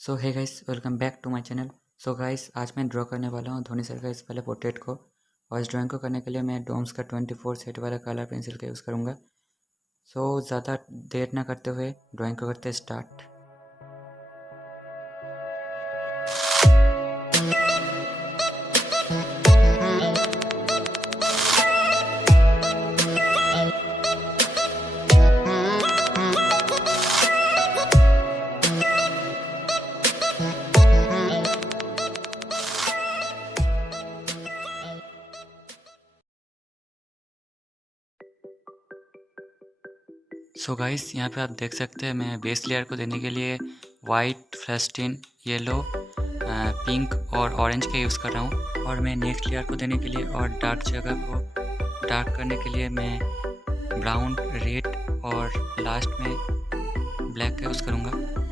So hey guys, welcome back to my channel. So guys, आज मैं draw करने वाला हूँ धोनी सर का इस वाले पोर्ट्रेट को। और इस ड्राइंग को करने के लिए मैं डोम्स का 24 सेट वाला कलर पेंसिल का यूज़ करूँगा। सो ज़्यादा देर ना करते हुए ड्राइंग को करते स्टार्ट। सो गाइस, यहाँ पे आप देख सकते हैं मैं बेस लेयर को देने के लिए वाइट, फ्लस्टिन, येलो, पिंक और ऑरेंज का यूज़ कर रहा हूँ। और मैं नेक्स्ट लेयर को देने के लिए और डार्क जगह को डार्क करने के लिए मैं ब्राउन, रेड और लास्ट में ब्लैक का यूज़ करूँगा।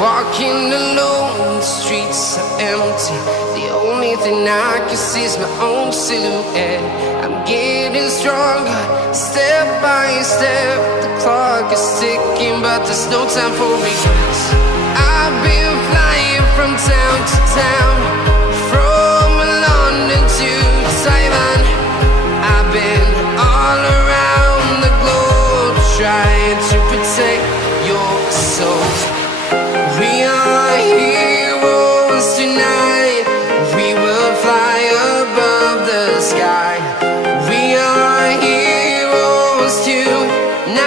Walking alone, the streets are empty. The only thing I can see is my own silhouette. I'm getting stronger, step by step. The clock is ticking, but there's no time for regrets. I've been flying from town to town, from London to Taiwan. I've been all around the globe, trying to protect your soul. We are heroes tonight. We will fly above the sky. We are Yeah,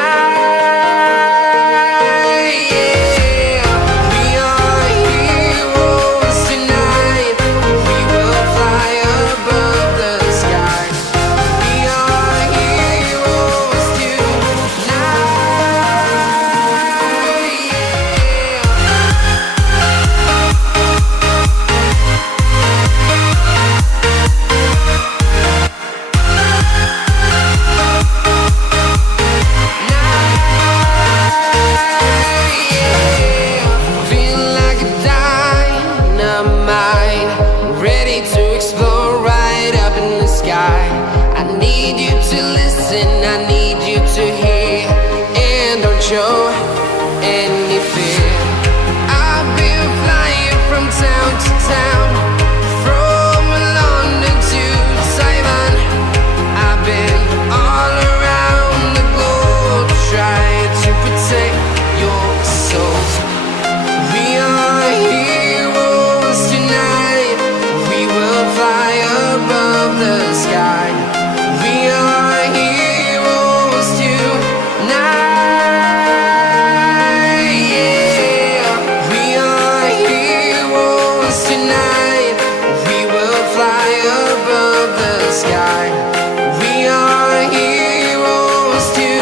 we are heroes tonight. We will fly above the sky. We are heroes tonight. Feel like a dynamite, ready to explode right up in the sky. I need you to listen, I need you to hear, and don't show any fear. I've been flying from town to town, from London to Taiwan. I've been all around the globe trying to protect your soul. We are heroes tonight. We will fly above the sky. We are heroes tonight. Yeah, we are heroes tonight. We will fly above the sky. We are heroes tonight.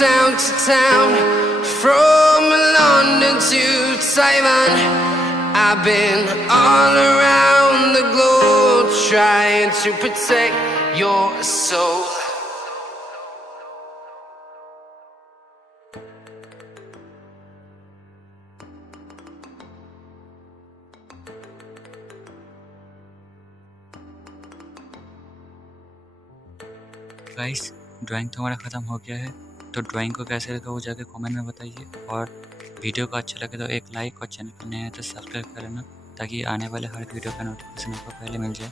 Town to town, from London to Taiwan. I've been all around the globe trying to protect your soul. Guys, drawing तो हमारा ख़त्म हो गया है। तो drawing को कैसे लगा वो जाके कमेंट में बताइए, और वीडियो को अच्छा लगे तो एक लाइक, और चैनल पर नए हैं तो सब्सक्राइब कर लेना, ताकि आने वाले हर वीडियो का नोटिफिकेशन आपको पहले मिल जाए।